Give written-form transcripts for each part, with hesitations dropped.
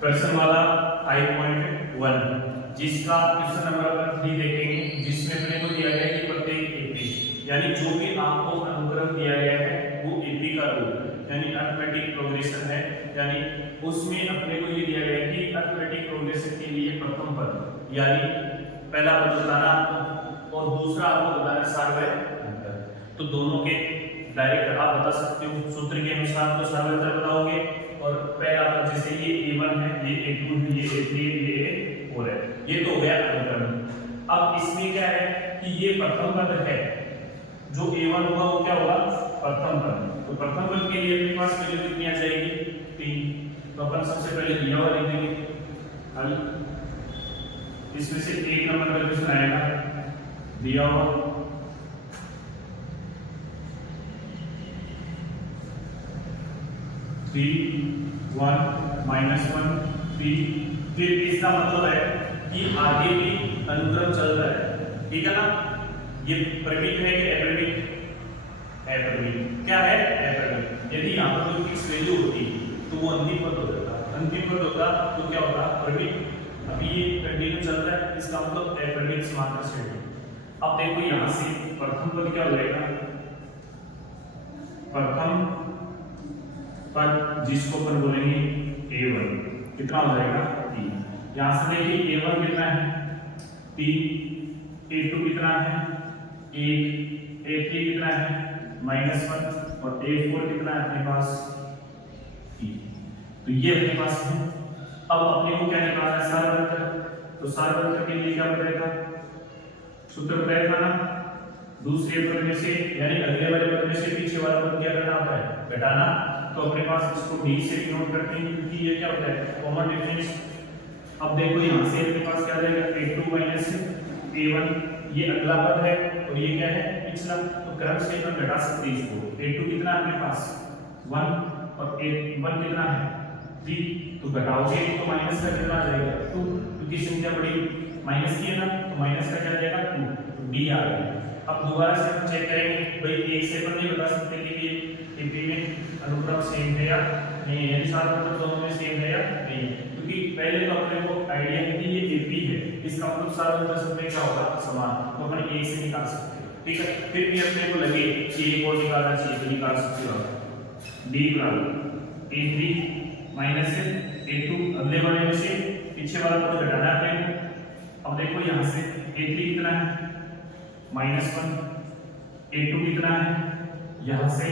प्रश्न वाला 5.1 जिसका क्वेश्चन नंबर अपन 3 देखेंगे, जिसमें अपने को दिया गया है कि प्रत्येक एपी यानी जो भी आपको अनुक्रम दिया गया है वो एपी का रूप यानी अरिथमेटिक प्रोग्रेशन है, यानी उसमें अपने को ये दिया गया है कि अरिथमेटिक प्रोग्रेशन के लिए प्रथम पद यानी पहला पद बताना आपको और दूसरा आपको बताना सार्वत्रिक अंतर। तो दोनों के डायरेक्ट आप बता सकते हो सूत्र के अनुसार, तो सार्वत्रिक बताओगे और पहला पद जैसे ये a1 है, ये a2 है, ये a3 है, ये a4 है, ये तो हो गया अनुक्रम। अब इसमें क्या है कि ये प्रथम पद है, जो a1 होगा वो क्या होगा प्रथम पद। तो प्रथम पद के लिए अपने पास वैल्यू कितनी आ जाएगी 3। तो अपन सबसे पहले दिया हुआ लिख देंगे हल, इसमें से एक नंबर का क्वेश्चन आएगा दिया हुआ 3 1 -1 3। फिर इसका मतलब है कि आगे भी अनुक्रम चल रहा है, ठीक है ना। ये परिमित है कि अपरिमित? अपरिमित। क्या है? अपरिमित। यदि यहाँ पर कोई फिक्स वैल्यू होती तो वो अंतिम पद हो जाता, अंतिम पद होता तो क्या होता परिमित। अभी ये कंटिन्यू चल रहा है, इसका मतलब अपरिमित समांतर श्रेणी। अब देखो यहाँ से प्रथम पद क्या हो जाएगा, प्रथम पद जिसको अपन बोलेंगे a1 कितना हो जाएगा 3। यहां से देखिए a1 कितना है 3, a2 कितना है 1, a3 कितना है -1 और a4 कितना है अपने पास 3। तो ये अपने पास है। अब अपने को क्या निकालना है सार्वत्रिक। तो सार्वत्रिक के लिए क्या बताएगा सूत्र बताएगा ना, दूसरे पद में से यानी अगले वाले पद में से पीछे वाला पद क्या करना होता है घटाना। तो अपने पास इसको d से डिनोट करते हैं क्योंकि ये क्या होता है कॉमन डिफरेंस। अब देखो यहाँ से अपने पास क्या आ जाएगा a2 - a1, ये अगला पद है और ये क्या है पिछला। तो क्रम से हम घटा सकते हैं इसको। a2 कितना है अपने पास 1 और a1 कितना है 3। तो घटाओगे तो माइनस का कितना आ जाएगा 2, क्योंकि संख्या बड़ी माइनस की है ना, तो माइनस का क्या आ जाएगा 2, d आ गया। अब दोबारा से हम चेक करेंगे भाई एक से अपन नहीं बता सकते कि ये एपी में अनुक्रम सेम है या नहीं है, यानी सार्वत्रिक दोनों में सेम है या नहीं है, क्योंकि पहले तो अपने को आइडिया है कि ये एपी है, इसका मतलब सार्वत्रिक सब में क्या होगा समान, तो अपन एक से निकाल सकते हैं, ठीक है। फिर भी अपने को लगे कि एक और निकालना चाहिए तो निकाल सकते हो d बराबर a3 - a2, अगले वाले में से पीछे वाला पद घटाना है अपने को। अब देखो यहाँ से a3 कितना है -1, a2 कितना है यहाँ से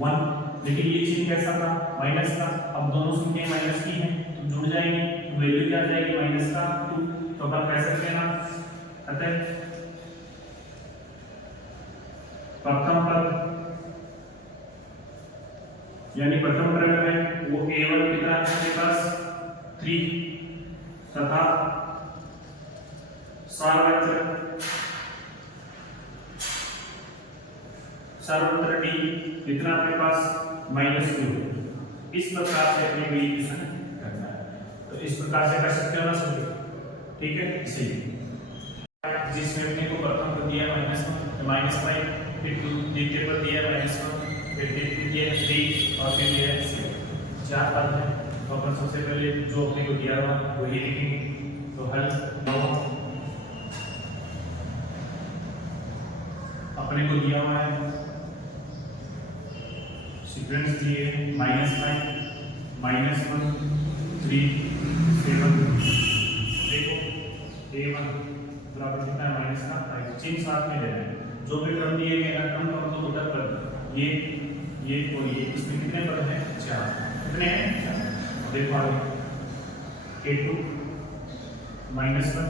1, लेकिन ये चिन्ह कैसा था माइनस का। अब दोनों संख्याएं माइनस की हैं तो जुड़ जाएंगे, तो वैल्यू क्या आ जाएगी -2। तो अपन कह सकते हैं ना अतः प्रथम पद यानी प्रथम क्रम में वो a1 कितना है अपने पास 3 तथा सर्वत्र d कितना अपने पास -2। इस प्रकार से अपने को इक्वेशन करना है। तो इस प्रकार से कर सकते हो ना सभी, ठीक है। इसी जिसमें अपने को प्रथम पद दिया -5, फिर द्वितीय पद दिया -1, फिर तृतीय 3 और फिर ये 4 पद है। तो अपन सबसे पहले जो अपने को दिया हुआ वही लिखेंगे। तो हल अपने को दिया हुआ है सीक्वेंस दिए -5 -1 3 7। देखो a1 बराबर कितना है -5, चिन्ह साथ में ले रहे हैं। जो भी क्रम दिए गए ना क्रम का तो घटक पद ये और ये, इसमें कितने पद हैं 4। कितने हैं 4। देखो आगे a2 -1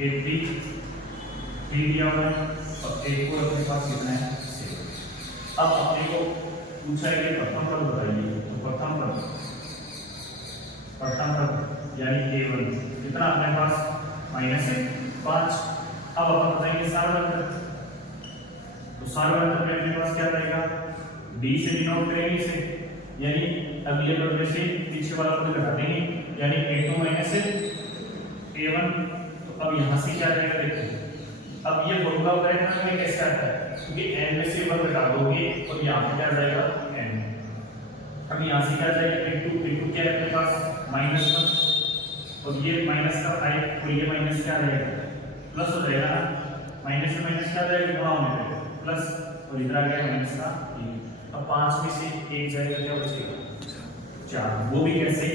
a3 3 दिया हुआ है और a4 अपने पास कितना है 6। अब अपने को पूछा है कि प्रथम पद बताइए। तो प्रथम पद यानी a1 कितना अपने पास -5। अब अपन बताएंगे सार्वत्रिक। तो सार्वत्रिक में अपने पास क्या रहेगा d से डिनोट करेंगे इसे, यानी अगले पद में से पीछे वाला पद घटा देंगे, यानी a2 - a1। तो अब यहाँ से क्या रहेगा देखो, अब ये फॉर्मूला बताया था हमें कैसे आता है, क्योंकि n में से 1 घटा दोगे और यहाँ पे क्या आ जाएगा n। अब यहाँ से क्या आ जाएगा a2 क्या है अपने पास माइनस वन, और ये माइनस का 5 और ये माइनस क्या रहेगा, प्लस हो जाएगा ना, माइनस से माइनस क्या रहेगा, गुणा होने पे प्लस, और इधर आ गया माइनस का 3। अब 5 में से 1 जाएगा, क्या बचेगा 4, वो भी कैसे,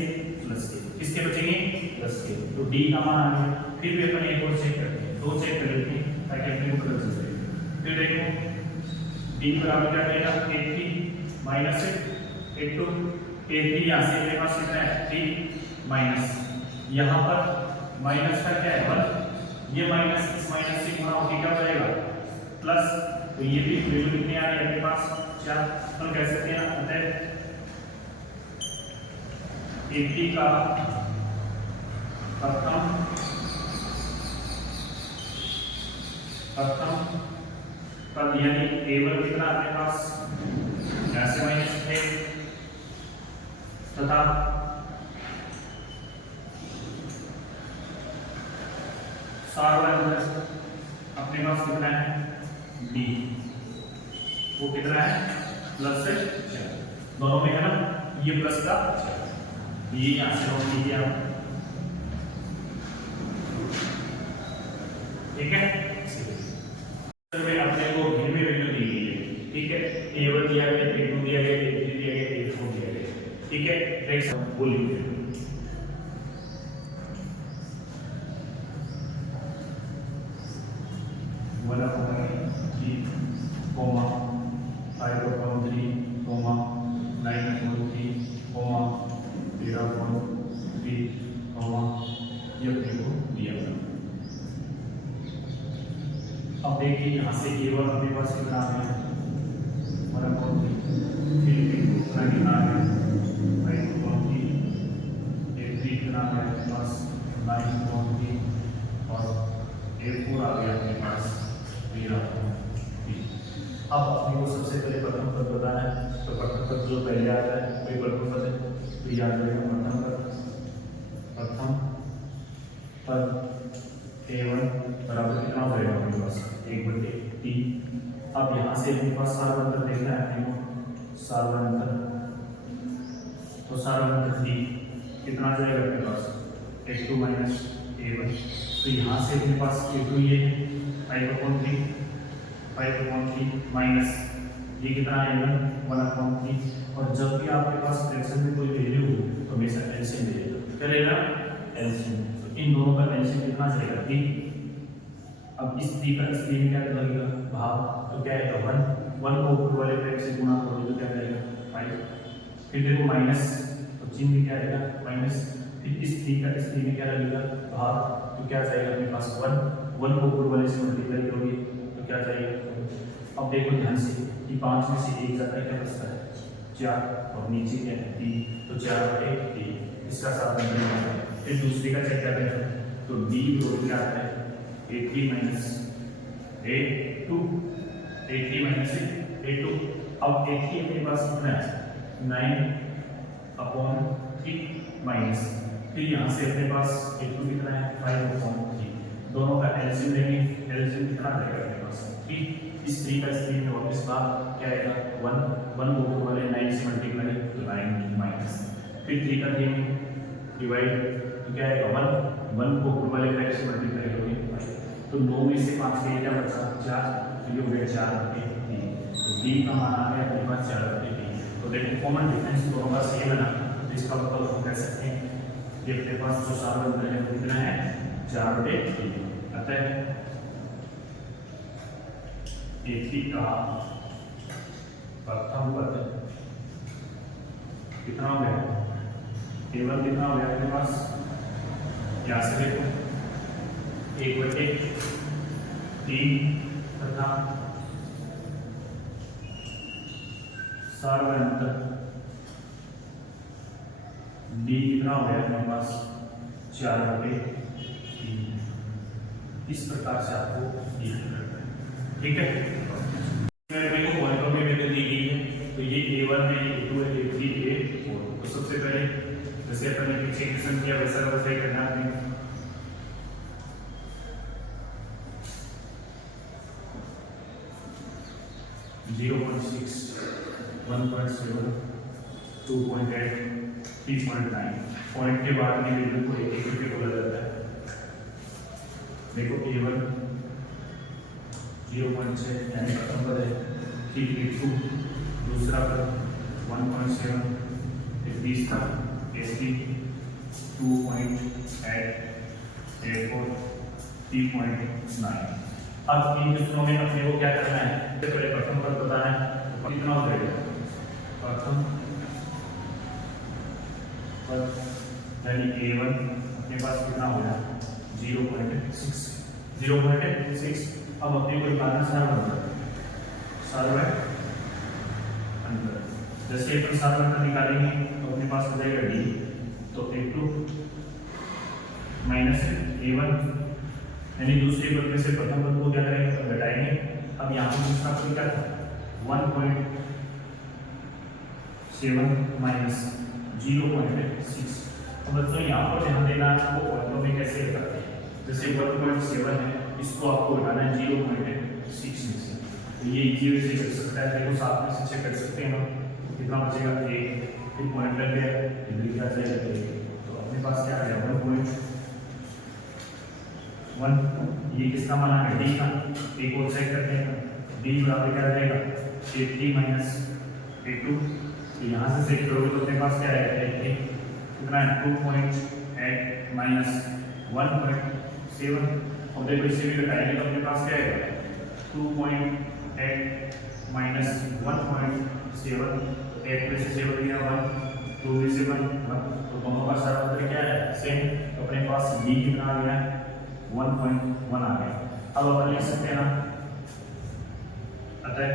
प्लस के, किसके बचेंगे, प्लस के। तो डी का मान आ गया। फिर भी अपन एक और चेक करते हैं, दो चेक कर लेते हैं ताकि अपने को पता चल जाए। फिर देखो डी बराबर क्या रहेगा, 80 माइनस 82, 80 यहाँ से मेरे पास कितना है 3 माइनस, यहाँ पर माइनस का क्या है 1, ये माइनस इस माइनस से गुणा होकर क्या हो जाएगा प्लस, तो ये भी वैल्यू कितनी आ रही है अपने पास 4। हम कह सकते हैं अतः 80 का प्रथम पद यानी a1 कितना अपने पास यहाँ से माइनस है, तथा सार्वधातुक अपने पास कितना है d, वो कितना है प्लस से 4, दोनों में है ना, ये प्लस का 4, ये यहाँ से नोट कीजिए आप, ठीक है। अपने को भिन्न में वैल्यू दी गई है, ठीक है, a1 दिया गया, a2 दिया गया, a3 दिया गया, a4 दिया गया, ठीक है। नेक्स्ट वो लिखिए, one upon 3 comma 5 upon 3 comma 9 upon 3 comma 13 upon 3 comma, ये अपने को दिया गया। अब देखिए यहाँ से a1 अपने पास कितना आ गया 1 अपॉन 3, फिर कितना कितना आ गया 5 अपॉन 3, a3 कितना आ गया अपने पास 9 अपॉन 3, और a4 आ गया अपने पास 13 अपॉन 3। अब अपने को सबसे पहले प्रथम पद बताना है, तो प्रथम पद जो पहले आता है वही प्रथम पद है, तो याद रखेगा प्रथम पद a1 बराबर कितना हो जाएगा अपने पास 1/3। अब यहाँ से अपने पास सार्वधातुक देखना है अपने को, सार्वधातुक, तो सार्वधातुक d कितना जाएगा अपने पास a2 माइनस a1, तो यहाँ से अपने पास a2 ये है 5/3 माइनस ये कितना आएगा 1/3, और जब भी आपके पास फ्रैक्शन में कोई वैल्यू हो तो हमेशा एलसीएम लेगा, क्या लेगा एलसीएम, तो इन दोनों का एलसीएम कितना जाएगा 3। अब इस 3 का इस 3 में क्या लगेगा भाग, तो क्या आएगा 1 को ऊपर वाले फ्रैक्शन से गुणा करोगे तो क्या आएगा 5, फिर देखो माइनस, तो चिन्ह में क्या आएगा माइनस, फिर इस 3 का इस 3 में क्या लगेगा भाग, तो क्या जाएगा अपने पास 1 को ऊपर वाले से मल्टीप्लाई करोगे तो क्या जाएगा। अब देखो ध्यान से कि 5 में से 1 जाता है, क्या बचता है 4, और नीचे क्या है 3, तो 4/3 इसका साथ में। फिर दूसरे का चेक करते हैं, तो d बराबर क्या आता है a3 माइनस a2, अब a3 अपने पास कितना है 9/3 माइनस, फिर यहाँ से अपने पास a2 कितना है 5/3, दोनों का एलसीएम लेंगे, एलसीएम कितना रहेगा अपने पास 3, इस 3 का इस 3 में वापस भाग क्या आएगा 1 को ऊपर वाले 9 से मल्टीप्लाई तो 9 माइनस, फिर 3 का 3 डिवाइड तो क्या आएगा 1 को ऊपर वाले फ्रैक्शन से मल्टीप्लाई करोगे, तो 9 में से 5 के क्या बचा 4, तो ये हो गया 4/3, तो d का मान आ गया अपने पास 4/3। तो देखो कॉमन डिफरेंस दोनों का सेम है ना, तो इसका मतलब हम कह सकते हैं ये अपने पास जो सार्वधातुक है वो कितना है 4/3। अतः a3 का प्रथम पद कितना हो गया a1 कितना हो गया अपने पास, यहाँ से देखो 1/3 तथा सार्वधातुक d कितना हो गया अपने पास 4/3। इस प्रकार से आपको ये करना है, ठीक है। मेरे को पॉइंटों में वैल्यू दी गई है, तो ये a1 है, a2 है, a3 a4। तो सबसे पहले जैसे अपन ने पीछे क्वेश्चन किया वैसा वैसा ही करना है, 0.6 1.7 2.8 3.9 पॉइंट के बाद की वैल्यू को एक करके बोला जाता है। देखो A1 0.6 यानी प्रथम पद है, ठीक A2 दूसरा पद 1.7, फिर 20 का A3 2.8, A4 3.9। अब इन दूसरों में अपने को क्या करना है, सबसे पहले प्रथम पद बताना है, तो कितना हो जाएगा प्रथम पद यानी A1 अपने पास कितना हो गया 0.6। अब अपने को निकालना सर्वर अंतर। जैसे अपन सर्वर अंतर निकालेंगे तो अपने पास हो जाएगा D, तो A2 माइनस A1 यानी दूसरे पद में से प्रथम पद को क्या करेंगे तो घटाएंगे। अब यहाँ पर दूसरा पद क्या था 1.7 माइनस 0.6। तो बच्चों यहाँ पर ध्यान देना आपको वर्गों में कैसे करते हैं। जैसे 1.7 है, इसको आपको घटाना है 0.6 में से, तो ये इजी वे से कर सकता है। देखो साथ में से चेक कर सकते हैं हम, कितना बचेगा 1, फिर पॉइंट लग गया, इधर क्या जाएगा 1, तो अपने पास क्या आ गया 1.1। ये किसका माना है D का, एक और चेक करते हैं। D बराबर क्या रहेगा A3 माइनस A2, तो यहाँ से चेक करोगे तो अपने पास क्या आएगा कितना है 2.8 माइनस 1.7। और देखो इससे भी घटाएंगे तो अपने पास क्या आएगा 2.8 माइनस 1.7, 8 में से 7 गया 1, 2 में से 1, तो दोनों का सरल क्या है सेम। तो अपने पास D कितना आ गया 1.1 आ गया। अब अपन लिख सकते हैं ना, अतः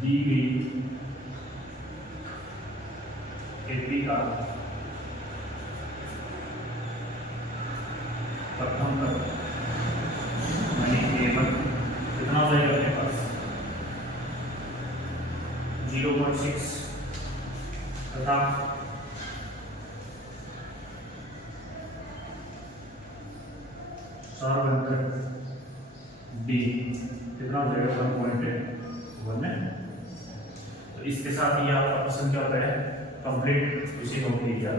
दी गई AP का प्रथम पद यानी A1 कितना हो जाएगा अपने पास 0.6 तथा सर्वांतर D कितना हो जाएगा 1.1 है। तो इसके साथ ये आपका प्रश्न क्या होता है कंप्लीट विषय कंप्लीट किया।